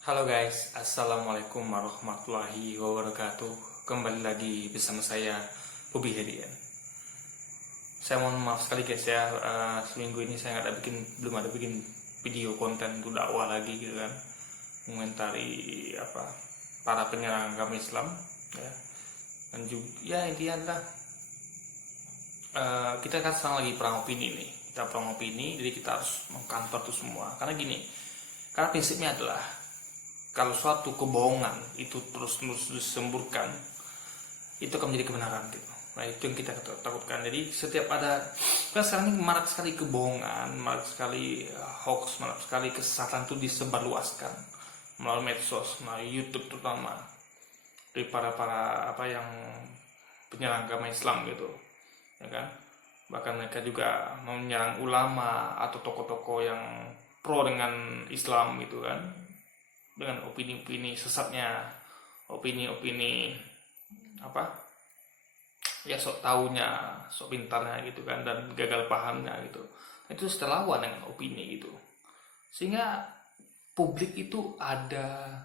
Halo guys, Assalamualaikum warahmatullahi wabarakatuh. Kembali lagi bersama saya, Bobby Hedian. Saya mohon maaf sekali guys ya, seminggu ini saya belum ada bikin video konten untuk dakwah lagi gitu kan, mengomentari para penyerang agama Islam ya. Dan juga ya intinya adalah kita kan sekarang lagi perang opini nih. Kita perang opini, jadi kita harus mengkantor itu semua. Karena gini, karena prinsipnya adalah kalau suatu kebohongan itu terus-menerus disemburkan, itu akan menjadi kebenaran gitu. Nah itu yang kita takutkan. Jadi setiap ada, kan sekarang ini marak sekali kebohongan, marak sekali hoax, marak sekali kesesatan itu disebarluaskan melalui medsos, melalui YouTube terutama dari para yang penyerang agama Islam gitu, ya kan. Bahkan mereka juga menyerang ulama atau tokoh-tokoh yang pro dengan Islam gitu kan, dengan opini-opini sesatnya, opini-opini apa ya, sok taunya, sok pintarnya gitu kan, dan gagal pahamnya gitu. Itu setelah lawan dengan opini gitu, sehingga publik itu ada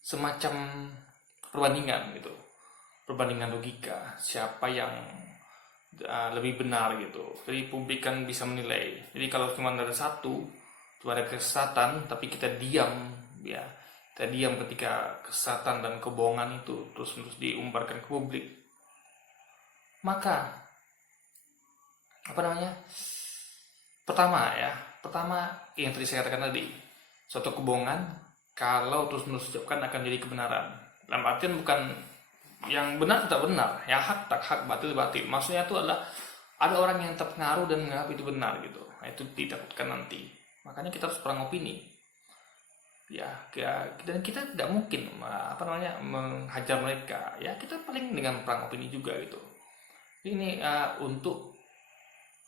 semacam perbandingan gitu, perbandingan logika siapa yang lebih benar gitu. Jadi publik kan bisa menilai. Jadi kalau cuma ada satu, cuma ada kesesatan, tapi kita diam ya, kita diam ketika kesesatan dan kebohongan itu terus-menerus diumbarkan ke publik, maka pertama yang tadi saya katakan tadi, suatu kebohongan kalau terus-menerus diucapkan akan jadi kebenaran. Dalam artian bukan yang benar tetap benar, yang hak tak hak, batil batil. Maksudnya itu adalah ada orang yang terpengaruh dan menganggap itu benar gitu. Nah, itu ditakutkan nanti. Makanya kita harus perang opini. Dan kita tidak mungkin menghajar mereka. Ya, kita paling dengan perang opini juga gitu. Ini untuk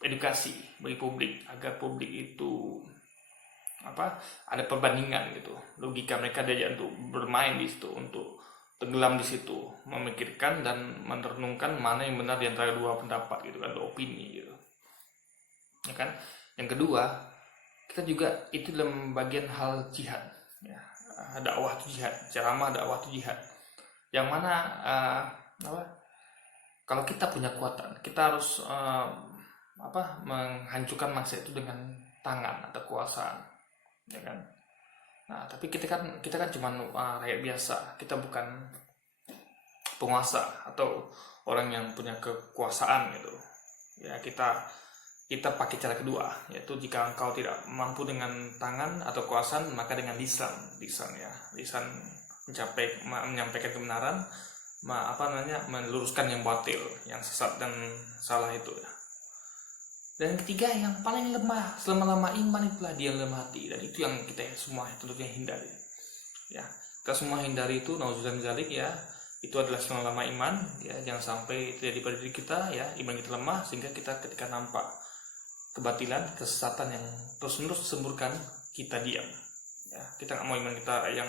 edukasi bagi publik, agar publik itu ada perbandingan gitu. Logika mereka diajak untuk bermain di situ, untuk tenggelam di situ, memikirkan dan merenungkan mana yang benar di antara dua pendapat gitu kan, dua opini gitu. Ya kan? Yang kedua, kita juga itu dalam bagian hal jihad ya. Dakwah itu jihad, ceramah dakwah itu jihad. Yang mana kalau kita punya kekuatan, kita harus menghancurkan massa itu dengan tangan atau kekuasaan, ya kan. Nah, tapi kita kan cuma rakyat biasa, kita bukan penguasa atau orang yang punya kekuasaan gitu. Ya, kita pakai cara kedua, yaitu jika engkau tidak mampu dengan tangan atau kekuasaan, maka dengan lisan ya. Lisan menyampaikan kebenaran, meluruskan yang batil, yang sesat dan salah itu ya. Dan yang ketiga, yang paling lemah selama-lama iman itulah dia yang lemah hati, dan itu yang kita semua tentunya hindari ya. Kita semua hindari itu, nauzubillah min dzalik ya. Itu adalah selama-lama iman ya, jangan sampai terjadi pada diri kita ya, iman kita lemah sehingga kita ketika nampak kebatilan, kesesatan yang terus-menerus disemburkan, kita diam ya. Kita nggak mau iman kita yang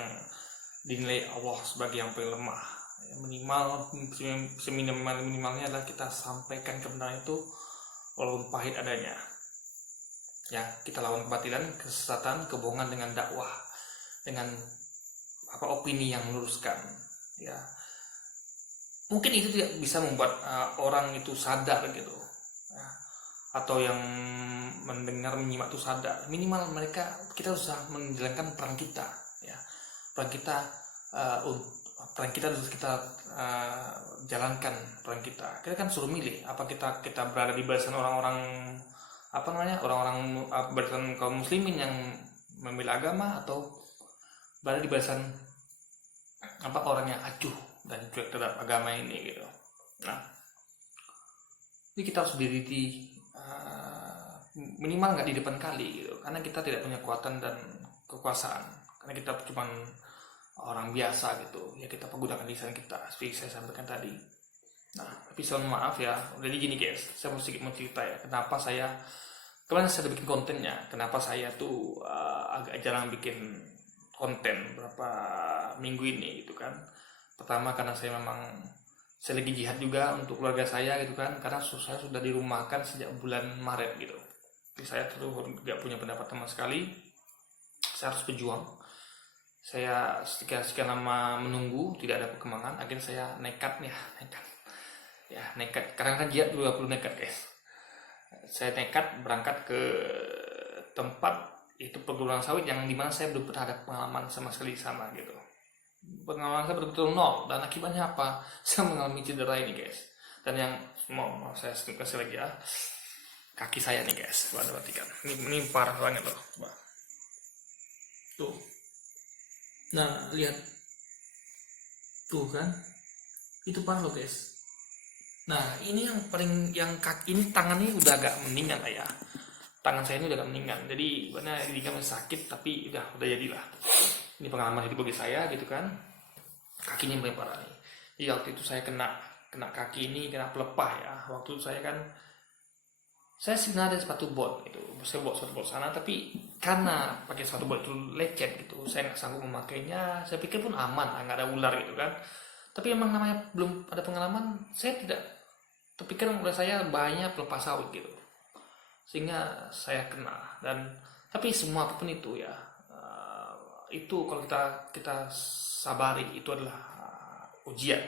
dinilai Allah sebagai yang paling lemah ya. Minimalnya adalah kita sampaikan kebenaran itu walaupun pahit adanya ya. Kita lawan kebatilan, kesesatan, kebohongan dengan dakwah, dengan opini yang meluruskan ya. Mungkin itu tidak bisa membuat orang itu sadar gitu ya, atau yang mendengar menyimak itu sadar. Minimal kita usah menjalankan perang kita ya. Perang kita harus kita jalankan. Kita kan suruh milih, apa kita berada di barisan orang-orang barisan kaum muslimin yang membela agama, atau berada di barisan orang yang acuh dan cuek terhadap agama ini gitu. Nah, jadi kita harus berdiri minimal nggak di depan kali gitu, karena kita tidak punya kekuatan dan kekuasaan, karena kita cuma orang biasa gitu ya. Kita menggunakan lisan kita seperti saya sampaikan tadi. Nah, tapi maaf ya, jadi gini guys, saya mau cerita ya, kenapa saya kemarin saya bikin kontennya, kenapa saya tuh agak jarang bikin konten berapa minggu ini gitu kan. Pertama karena saya lagi jihad juga untuk keluarga saya gitu kan, karena saya sudah dirumahkan sejak bulan Maret gitu. Jadi saya tuh gak punya pendapat sama sekali, saya harus berjuang. Saya sekian lama menunggu tidak ada perkembangan, akhirnya saya nekat karena kan jihad 20 nekat guys. Saya nekat berangkat ke tempat itu perguruan sawit yang dimana saya belum pernah ada pengalaman sama sekali di sana gitu. Pengalaman saya betul-betul nol, dan akibatnya apa? Saya mengalami cedera ini guys. Dan yang mau saya kasih lagi ya, kaki saya nih guys, coba perhatikan. Ini parah banget loh, coba. Tuh. Nah, lihat. Tuh kan. Itu parah loh guys. Nah, ini yang kaki ini, tangannya udah agak mendingan lah ya. Tangan saya ini udah agak mendingan. Jadi, benar ini masih sakit tapi udah jadilah. Ini pengalaman hidup bagi saya gitu kan. Kakinya paling parah nih. Jadi waktu itu saya kena kaki ini, kena pelepah ya. Waktu itu saya sebenarnya ada sepatu bot gitu. Saya bawa sepatu bot sana, tapi karena pakai sepatu bot itu lecet gitu, saya nggak sanggup memakainya. Saya pikir pun aman, nggak ada ular gitu kan. Tapi emang namanya belum ada pengalaman, saya tidak terpikir oleh saya banyak pelepah sawit gitu, sehingga saya kena. Dan tapi semua apapun itu ya, itu kalau kita sabari, itu adalah ujian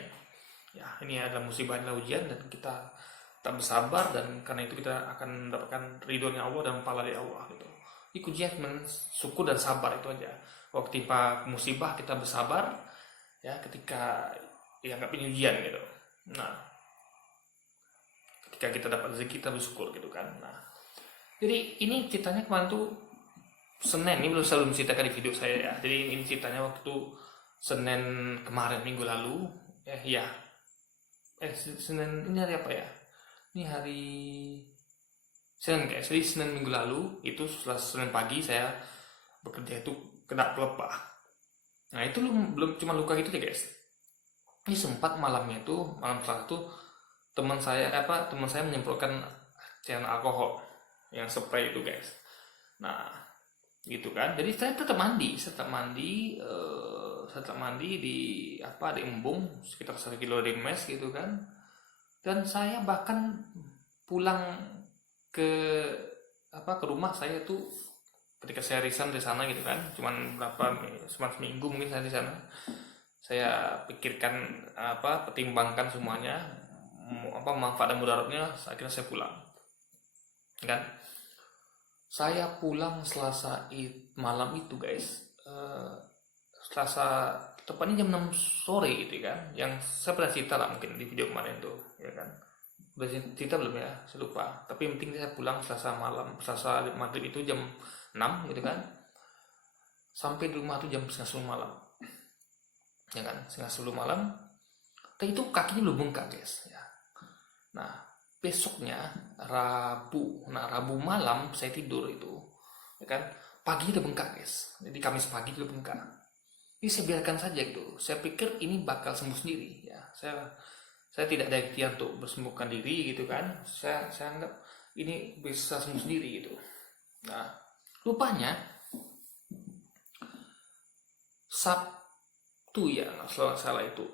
ya. Ini adalah musibah, adalah ujian, dan kita tak bersabar, dan karena itu kita akan mendapatkan ridhonya Allah dan pahala dari Allah gitu. Ini ujian, syukur dan sabar itu aja. Waktu timpa musibah kita bersabar ya, ketika ya nggak punya ujian gitu. Nah, ketika kita dapat rezeki kita bersyukur gitu kan. Nah, jadi ini ceritanya kemarin tuh Senin, ini belum ceritakan di video saya ya. Jadi ini ceritanya waktu Senin kemarin, minggu lalu ya. Senin ini hari apa ya? Ini hari Senin guys. Jadi Senin minggu lalu itu setelah Senin pagi saya bekerja itu kena pelepah. Nah, itu belum cuma luka gitu ya guys. Ini sempat malam Selasa itu teman saya menyemprotkan cairan alkohol yang spray itu guys. Nah, gitu kan. Jadi saya tetap mandi di embung sekitar 1 kilo dari mes gitu kan. Dan saya bahkan pulang ke rumah saya tuh ketika saya resign di sana gitu kan, cuman seminggu mungkin saya di sana. Saya pikirkan pertimbangkan semuanya, manfaat dan mudaratnya, akhirnya saya pulang kan. Saya pulang Selasa malam itu guys, Selasa tepatnya jam 6 sore gitu kan. Yang saya pernah cerita lah mungkin di video kemarin tuh ya kan. Udah cerita belum ya, saya lupa. Tapi yang penting saya pulang Selasa maghrib itu jam 6 gitu kan. Sampai di rumah tuh jam 9:30 malam ya kan, 9:30 malam. Dan itu kakinya belum bengkak guys ya. Nah, besoknya Rabu malam saya tidur itu ya kan, pagi udah bengkak guys. Jadi Kamis pagi udah bengkak. Ini saya biarkan saja gitu. Saya pikir ini bakal sembuh sendiri ya. Saya tidak ada ikhtiar untuk bersembuhkan diri gitu kan. Saya anggap ini bisa sembuh sendiri gitu. Nah, rupanya Sabtu ya, salah itu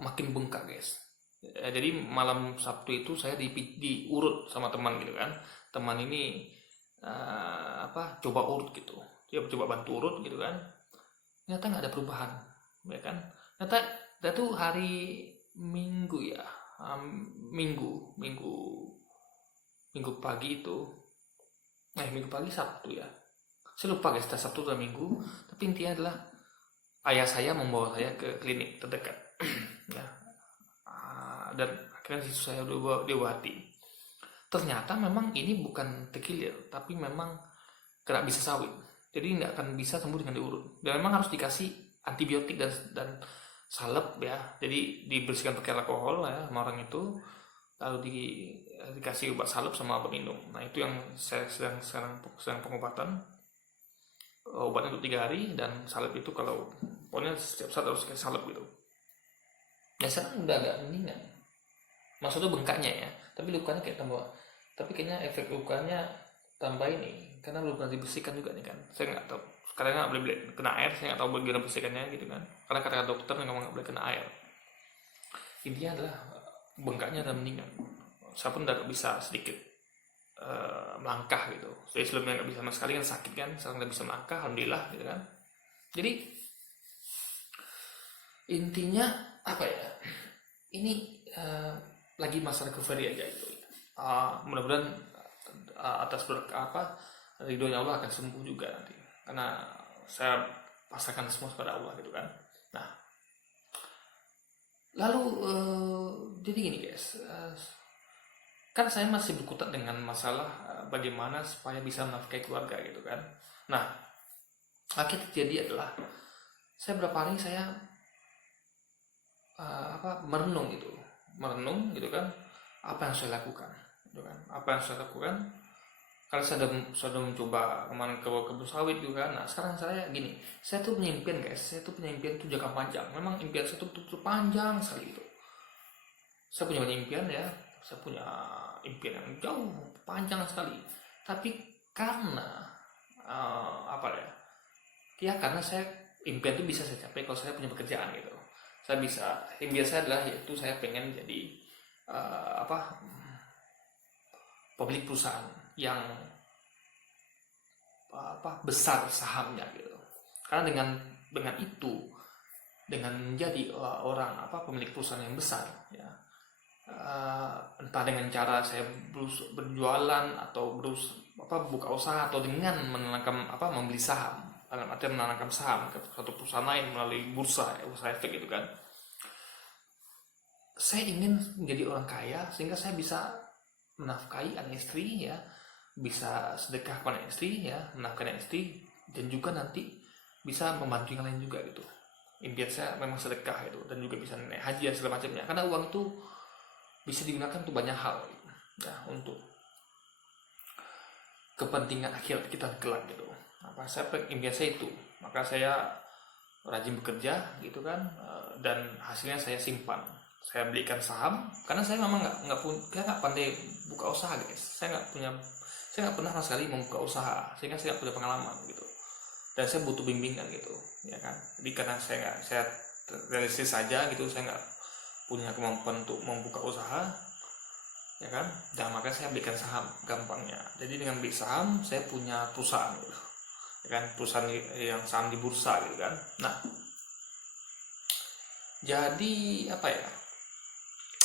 makin bengkak guys. Jadi malam Sabtu itu saya diurut sama teman gitu kan. Teman ini coba urut gitu. Dia coba bantu urut gitu kan. Ternyata nggak ada perubahan ya kan. Ternyata tuh hari Minggu ya, minggu pagi itu, minggu pagi Sabtu ya, saya lupa guys, Sabtu atau Minggu, tapi intinya adalah ayah saya membawa saya ke klinik terdekat ya. Dan akhirnya situ saya diobati. Ternyata memang ini bukan tekilir, tapi memang kena bisa sawit. Jadi nggak akan bisa sembuh dengan diurut. Dan memang harus dikasih antibiotik dan salep ya. Jadi dibersihkan pakai alkohol ya sama orang itu, lalu dikasih obat salep sama obat minum. Nah, itu yang saya sedang pengobatan. Obatnya untuk 3 hari, dan salep itu kalau pokoknya setiap saat harus kasih salep gitu. Ya sekarang udah agak mendingan. Maksudnya bengkaknya ya, tapi lukanya kayak tambah. Tapi kayaknya efek lukanya tambah ini karena belum pernah dibersihkan juga nih kan. Saya nggak tahu. Karena nggak boleh kena air, saya nggak tahu bagaimana bersihkannya gitu kan. Karena kata dokter nggak boleh kena air. Intinya adalah bengkaknya udah mendingan. Saya pun udah bisa sedikit melangkah gitu. Jadi sebelumnya nggak bisa sama sekali kan, sakit kan. Sekarang udah bisa melangkah, alhamdulillah gitu kan. Jadi Intinya apa ya, ini lagi masa recovery aja itu. Mudah-mudahan atas ridhonya Allah akan sembuh juga nanti, karena saya pasrahkan semua kepada Allah gitu kan. Nah, lalu jadi gini guys, kan saya masih berkutat dengan masalah bagaimana supaya bisa menafkahi keluarga gitu kan. Nah, akhirnya terjadi adalah saya berapa hari saya merenung gitu kan, apa yang saya lakukan gitu kan, kalau saya sudah mencoba kemarin ke kebun sawit juga. Nah sekarang saya gini, saya tuh punya impian guys, tuh jangka panjang. Memang impian saya tuh panjang sekali gitu. Saya punya banyak impian ya, saya punya impian yang jauh panjang sekali. Tapi karena karena saya impian tuh bisa saya capai kalau saya punya pekerjaan gitu. Impian saya adalah yaitu saya pengen jadi pemilik perusahaan yang besar sahamnya gitu. Karena dengan itu, dengan menjadi orang pemilik perusahaan yang besar ya, entah dengan cara saya berjualan atau buka usaha, atau dengan membeli saham, artinya menanamkan saham ke suatu perusahaan lain melalui bursa efek gitu kan. Saya ingin menjadi orang kaya sehingga saya bisa menafkahi anak istri ya, bisa sedekah kepada istri ya, menafkahi anak istri, dan juga nanti bisa membantu yang lain juga gitu. Impian saya memang sedekah itu, dan juga bisa naik haji dan segala macamnya, karena uang itu bisa digunakan untuk banyak hal gitu. Nah, untuk kepentingan akhirat kita kelak gitu. Impian saya itu, maka saya rajin bekerja gitu kan, dan hasilnya saya simpan. Saya belikan saham karena saya memang nggak pandai buka usaha guys. Saya nggak pernah sama sekali membuka usaha, sehingga saya nggak punya pengalaman gitu, dan saya butuh bimbingan gitu ya kan. Jadi karena saya realistis saja gitu, saya nggak punya kemampuan untuk membuka usaha ya kan, dan maka saya belikan saham gampangnya. Jadi dengan beli saham saya punya perusahaan gitu ya kan, perusahaan yang saham di bursa gitu kan. Nah, jadi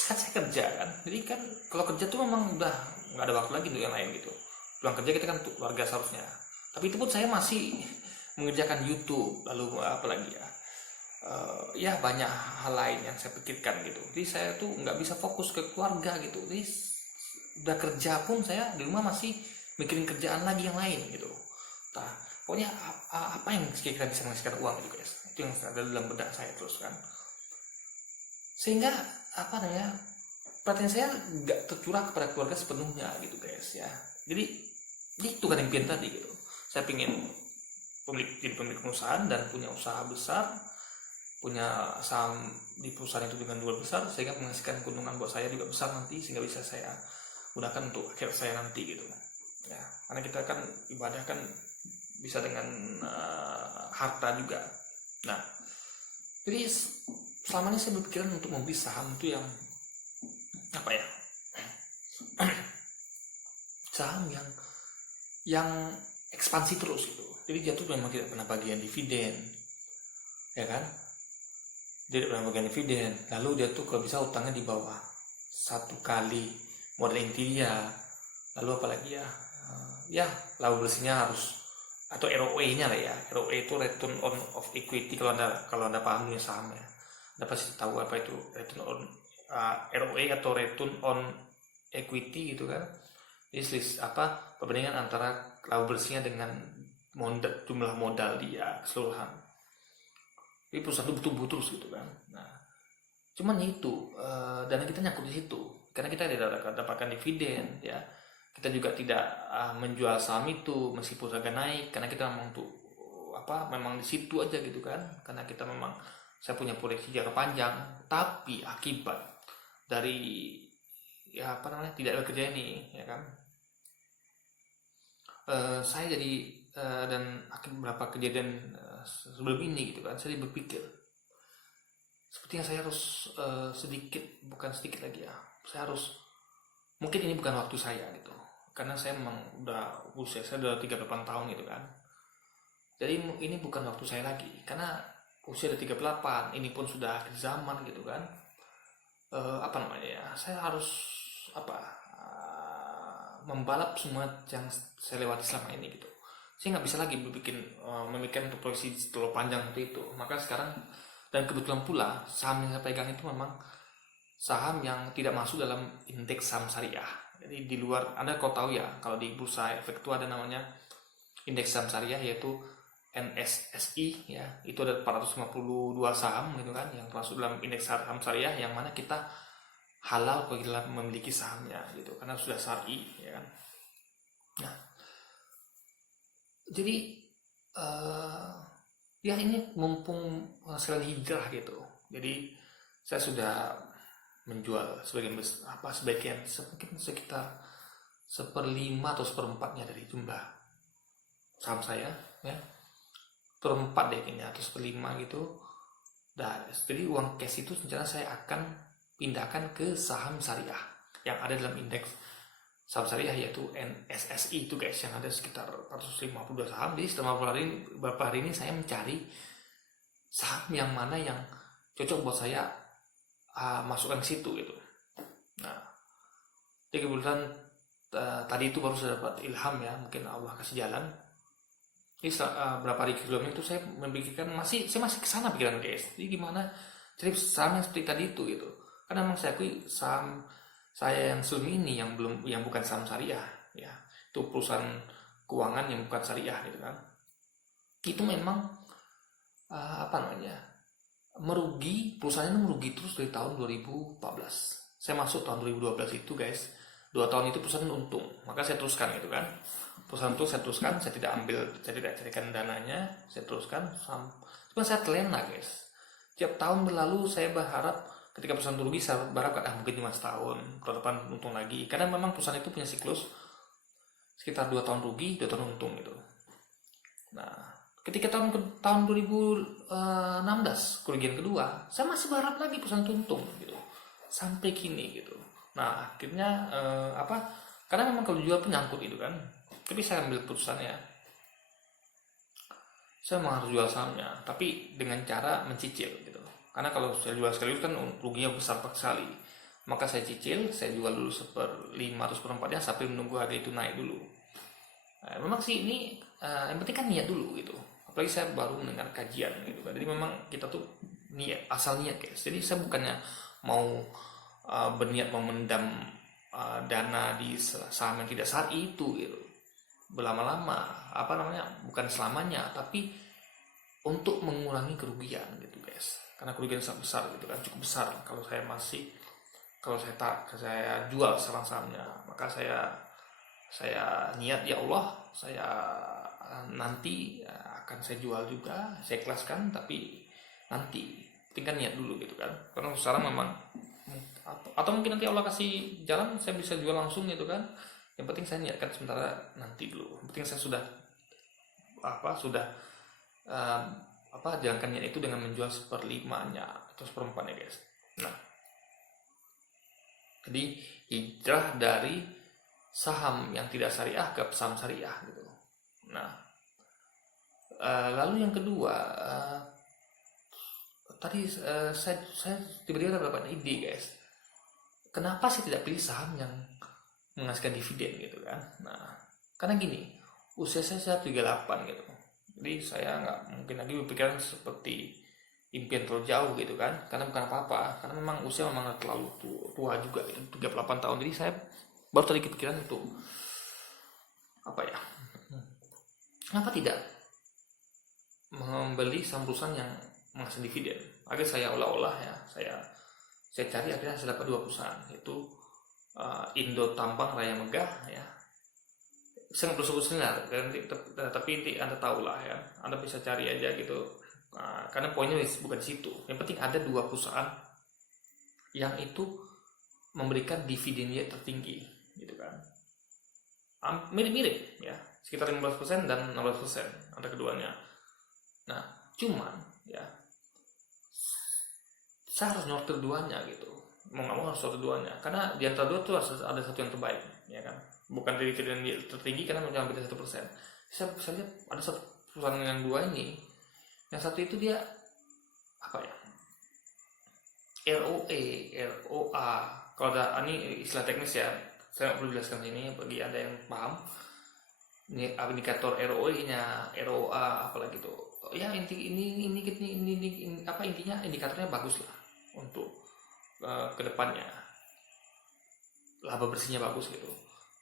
kan saya kerja kan, jadi kan kalau kerja tuh memang udah nggak ada waktu lagi untuk yang lain gitu. Pulang kerja kita kan untuk keluarga seharusnya, tapi itu pun saya masih mengerjakan YouTube, lalu apalagi ya banyak hal lain yang saya pikirkan gitu. Jadi saya tuh nggak bisa fokus ke keluarga gitu. Jadi udah kerja pun saya di rumah masih mikirin kerjaan lagi yang lain gitu. Nah, pokoknya apa yang kira-kira bisa menghasilkan uang gitu guys, itu yang ada dalam benak saya terus kan, sehingga perhatian saya nggak tercurah kepada keluarga sepenuhnya gitu guys ya. Jadi itu kan impian tadi gitu, saya pingin jadi pemilik perusahaan dan punya usaha besar, punya saham di perusahaan itu dengan jual besar, sehingga menghasilkan keuntungan buat saya juga besar nanti, sehingga bisa saya gunakan untuk akhir saya nanti gitu ya. Karena kita kan ibadah kan bisa dengan harta juga. Nah, jadi selama ini saya berpikiran untuk membeli saham itu yang saham yang ekspansi terus gitu. Jadi dia tuh memang tidak pernah bagian dividen ya kan, dia tidak pernah bagian dividen. Lalu dia tuh kalau bisa utangnya di bawah 1 kali modal inti dia. Lalu apalagi ya laba bersihnya harus, atau ROE-nya lah ya. ROE itu return on of equity, kalau anda paham dunia saham ya, anda pasti tahu apa itu return on ROE atau return on equity gitu kan. Jadi perbandingan antara laba bersihnya dengan jumlah modal dia keseluruhan. Jadi perusahaan itu butuh terus gitu kan. Nah, cuman itu dana kita nyangkut di situ, karena kita tidak dapatkan dividen ya. Kita juga tidak menjual saham itu meskipun harga naik, karena kita memang memang di situ aja gitu kan. Karena kita memang, saya punya proyeksi jangka panjang, tapi akibat dari tidak bekerja ini ya kan, saya jadi dan beberapa kejadian sebelum ini gitu kan, saya berpikir sepertinya saya harus bukan sedikit lagi ya, saya harus, mungkin ini bukan waktu saya gitu, karena saya memang usia saya udah 38 tahun gitu kan. Jadi ini bukan waktu saya lagi, karena usia udah 38, ini pun sudah akhir zaman gitu kan. Apa namanya ya, saya harus membalap semua yang saya lewati selama ini gitu. Saya nggak bisa lagi memikirkan untuk proyeksi terlalu panjang seperti itu. Maka sekarang, dan kebetulan pula saham yang saya pegang itu memang saham yang tidak masuk dalam indeks saham syariah. Jadi di luar, Anda kalau tahu ya, kalau di bursa efek itu ada namanya indeks saham syariah, yaitu NSSI ya, itu ada 452 saham gitu kan yang termasuk dalam indeks saham syariah, yang mana kita halal apabila memiliki sahamnya gitu, karena sudah syar'i ya kan. Nah, jadi ya ini mumpung sekalian hijrah gitu, jadi saya sudah menjual sebagian mungkin sekitar 1/5 atau 1/4 dari jumlah saham saya ya, 1/4 deh kayaknya, atau 1/5 gitu. Dan jadi uang cash itu rencana saya akan pindahkan ke saham syariah yang ada dalam indeks saham syariah, yaitu NSSI itu guys, yang ada sekitar 452 saham. Jadi setelah beberapa hari ini saya mencari saham yang mana yang cocok buat saya masukkan ke situ gitu. Nah, jadi kebetulan tadi itu baru saya dapat ilham ya, mungkin Allah kasih jalan. Jadi berapa hari sebelumnya itu saya memikirkan, saya masih kesana pikiran guys. Jadi gimana cari saham yang seperti tadi itu gitu. Karena memang saya akui saham saya yang sebelum ini yang bukan saham syariah ya, itu perusahaan keuangan yang bukan syariah gitu kan, itu memang merugi, perusahaannya merugi terus dari tahun 2014. Saya masuk tahun 2012 itu guys, 2 tahun itu perusahaan untung, maka saya teruskan gitu kan. Perusahaan itu saya teruskan, saya tidak carikan dananya, saya teruskan. Cuma saya telena guys, tiap tahun berlalu saya berharap ketika perusahaan itu rugi, saya berharap mungkin cuma setahun, tahun depan untung lagi, karena memang perusahaan itu punya siklus sekitar 2 tahun rugi, 2 tahun untung gitu. Nah, ketika tahun 2016 kerugian kedua, saya masih berharap lagi perusahaan itu untung gitu sampai kini gitu. Nah, akhirnya karena memang kalau jual pun nyangkut gitu kan, tapi saya ambil keputusannya, saya memang harus jual sahamnya, tapi dengan cara mencicil gitu. Karena kalau saya jual sekaligus kan ruginya besar sekali. Maka saya cicil, saya jual dulu 1/5 atau 1/4 sampai menunggu harga itu naik dulu. Nah, memang sih ini yang penting kan niat dulu gitu. Apalagi saya baru mendengar kajian gitu kan. Jadi memang kita tuh asal niat guys. Jadi saya bukannya mau berniat memendam dana di saham yang tidak syar'i itu gitu. Berlama-lama, bukan selamanya, tapi untuk mengurangi kerugian gitu guys. Karena kerugian sangat besar gitu kan, cukup besar kalau saya jual sahamnya. Maka saya niat, ya Allah, saya nanti akan saya jual juga, saya ikhlaskan, tapi nanti tinggal niat dulu gitu kan. Karena sekarang memang, atau mungkin nanti Allah kasih jalan saya bisa jual langsung gitu kan. Yang penting saya niatkan sementara nanti dulu. Yang penting saya sudah jalankan niat itu dengan menjual 1/5 atau 1/4 guys. Nah, jadi hijrah dari saham yang tidak syariah ke saham syariah gitu. Nah, lalu yang kedua, tadi saya tiba-tiba dapat ide guys. Kenapa sih tidak pilih saham yang menghasilkan dividen gitu kan? Nah, karena gini, usia saya 38 gitu. Jadi saya nggak mungkin lagi berpikiran seperti impian terlalu jauh gitu kan, karena bukan apa-apa, karena memang usia memang terlalu tua juga gitu, 38 tahun. Jadi saya baru tadi kepikiran itu, kenapa tidak membeli saham perusahaan yang menghasilkan dividen. Akhirnya saya olah-olah ya, saya cari, akhirnya saya dapat 2 perusahaan, yaitu Indo Tambang Raya Megah ya. Saya nggak perlu sebut sebenarnya, tapi Anda tahu lah ya, Anda bisa cari aja gitu. Karena poinnya bukan di situ. Yang penting ada 2 perusahaan yang itu memberikan dividen yield tertinggi gitu kan. Mirip-mirip ya, sekitar 15% dan 16% ada keduanya. Nah, cuman ya saya harus nyortir duanya gitu. Mau nggak mau harus nyortir duanya, karena di antara 2 tuh ada satu yang terbaik ya kan. Bukan dividen yield tertinggi karena mencapai 1%. Saya lihat ada satu perusahaan yang 2 ini. Yang satu itu dia apa ya, ROE, ROA. Kalau ada ini istilah teknis ya, saya nggak perlu jelaskan ini bagi anda yang paham. Ini indikator ROE-nya, ROA, apalagi itu. Ya ini apa intinya indikatornya bagus lah untuk kedepannya. Laba bersihnya bagus gitu.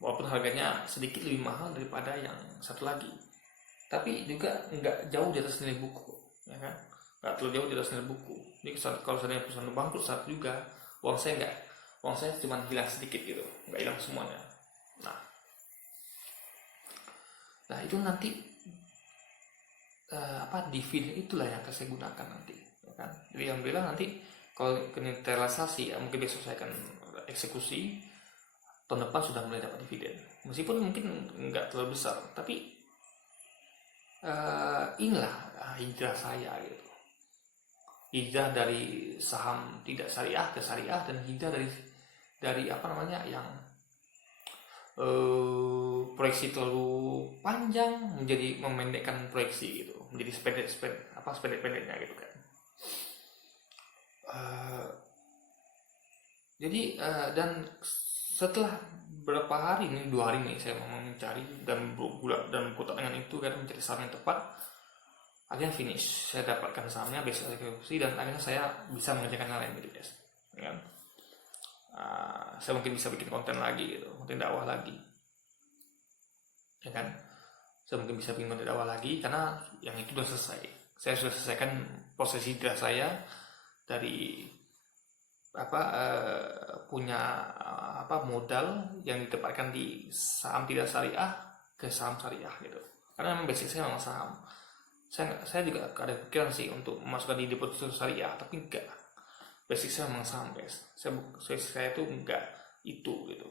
Walaupun harganya sedikit lebih mahal daripada yang satu lagi, tapi juga nggak jauh di atas nilai buku, ya kan? Nggak terlalu jauh di atas nilai buku. Jadi kalau seandainya perusahaan bangkrut saat juga, uang saya cuma hilang sedikit gitu, nggak hilang semuanya. Nah itu nanti dividen itulah yang akan saya gunakan nanti, ya kan? Jadi yang bilang nanti kalau realisasi ya mungkin besok saya akan eksekusi, tahun depan sudah mulai dapat dividen, meskipun mungkin nggak terlalu besar, tapi inilah hijrah saya gitu. Hijrah dari saham tidak syariah ke syariah, dan hijrah dari apa namanya yang proyeksi terlalu panjang menjadi memendekkan proyeksi gitu, menjadi sependek-pendeknya gitu kan. Jadi dan setelah berapa hari ini, 2 hari nih saya mau mencari dan berkutat dengan itu kan, mencari saham yang tepat. Akhirnya finish, saya dapatkan sahamnya, besok saya eksekusi, dan akhirnya saya bisa mengerjakan hal lain gitu guys, ya kan? Saya mungkin bisa bikin konten lagi gitu, mungkin dakwah lagi, ya kan? Saya mungkin bisa bikin konten dakwah lagi karena yang itu sudah selesai. Saya sudah selesaikan proses hijrah saya dari punya modal yang ditempatkan di saham tidak syariah ke saham syariah gitu. Karena memang basic saya memang saham. Saya juga ada pikiran sih untuk memasukkan di deposito syariah, tapi enggak. Basic saya memang saham guys. Saya tuh enggak itu gitu.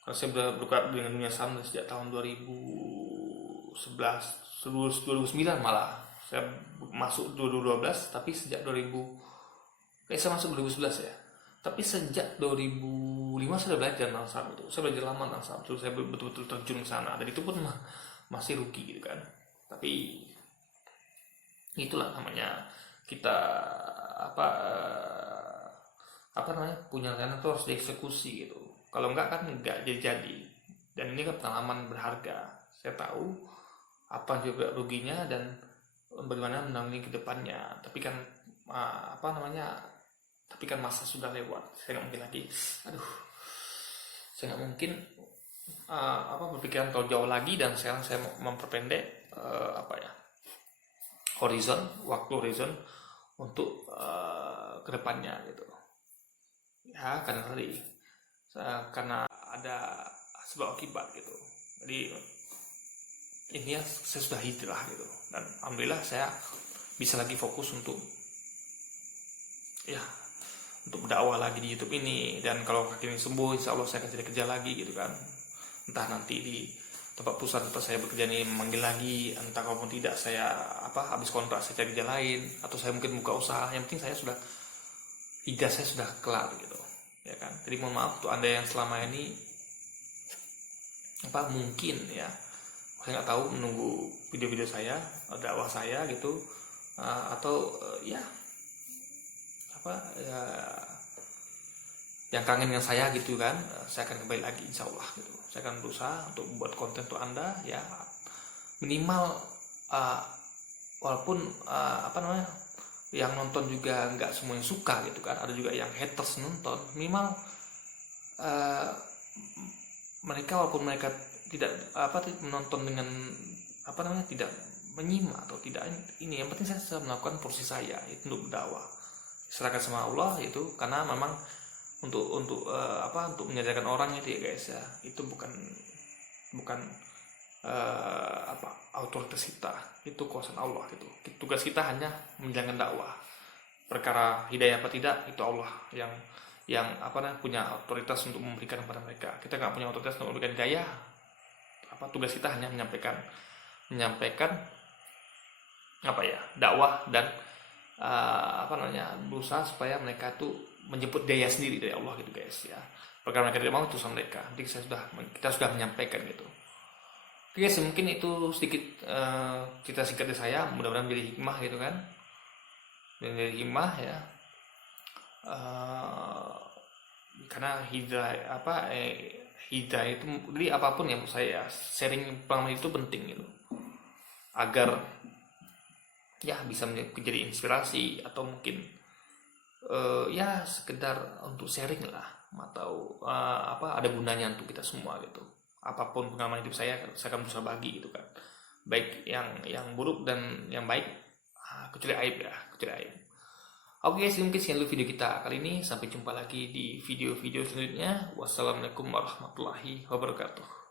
Karena saya bergerak dengan dunia saham sejak tahun 2009 malah. Saya masuk 2012, tapi sejak saya masuk 2011 ya. Tapi sejak 2005 saya belajar tentang saham itu. Saya belajar lama tentang saham. Terus saya betul-betul terjun ke sana, dan itu pun masih rugi gitu kan. Tapi itulah namanya kita punya rencana itu harus dieksekusi gitu. Kalau enggak kan enggak jadi. Dan ini kan pengalaman berharga. Saya tahu apa juga ruginya dan bagaimana menangani ke depannya. Tapi kan tapi kan masa sudah lewat. Saya nggak mungkin lagi. Saya nggak mungkin berpikiran terlalu jauh lagi, dan sekarang saya mau memperpendek waktu horizon untuk kedepannya gitu ya, karena ada sebab akibat gitu. Jadi ini ya, saya sudah hijrah gitu, dan alhamdulillah saya bisa lagi fokus untuk berdakwah lagi di YouTube ini. Dan kalau kaki ini sembuh, insya Allah saya akan cari kerja lagi gitu kan. Entah nanti di tempat perusahaan tempat saya bekerja ini memanggil lagi, entah kalaupun tidak saya habis kontrak saya cari kerja lain, atau saya mungkin buka usaha. Yang penting saya hijrah saya sudah kelar gitu, ya kan. Jadi mohon maaf untuk anda yang selama ini mungkin ya, saya nggak tahu menunggu video-video saya, dakwah saya gitu, atau yang kangen dengan saya gitu kan. Saya akan kembali lagi insya Allah gitu. Saya akan berusaha untuk membuat konten untuk anda ya, minimal walaupun yang nonton juga nggak semuanya suka gitu kan, ada juga yang haters nonton, minimal mereka walaupun mereka tidak menonton dengan tidak menyimak atau tidak ini, yang penting saya melakukan porsi saya itu untuk berdakwah, serahkan sama Allah itu. Karena memang untuk menyadarkan orang itu ya guys ya, itu bukan otoritas kita, itu kuasa Allah gitu. Tugas kita hanya menjalankan dakwah. Perkara hidayah apa tidak itu Allah yang punya otoritas untuk memberikan kepada mereka. Kita nggak punya otoritas untuk memberikan hidayah. Tugas kita hanya menyampaikan dakwah dan berusaha supaya mereka tuh menjemput daya sendiri dari Allah gitu guys ya. Perkara mereka tidak mau itu sama mereka. Jadi kita sudah menyampaikan gitu. Oke guys, mungkin itu sedikit cerita singkat dari saya, mudah-mudahan menjadi hikmah gitu kan. dan dari himmah ya. Eh, karena hidayah itu, jadi apapun yang menurut saya sharing pengalaman itu penting gitu, agar ya bisa menjadi inspirasi atau mungkin ya sekedar untuk sharing lah, atau ada gunanya untuk kita semua gitu. Apapun pengalaman hidup saya akan berusaha bagi gitu kan, baik yang buruk dan yang baik, kecuali aib ya, kecuali aib. Oke guys, mungkin sekian dulu video kita kali ini. Sampai jumpa lagi di video-video selanjutnya. Wassalamualaikum warahmatullahi wabarakatuh.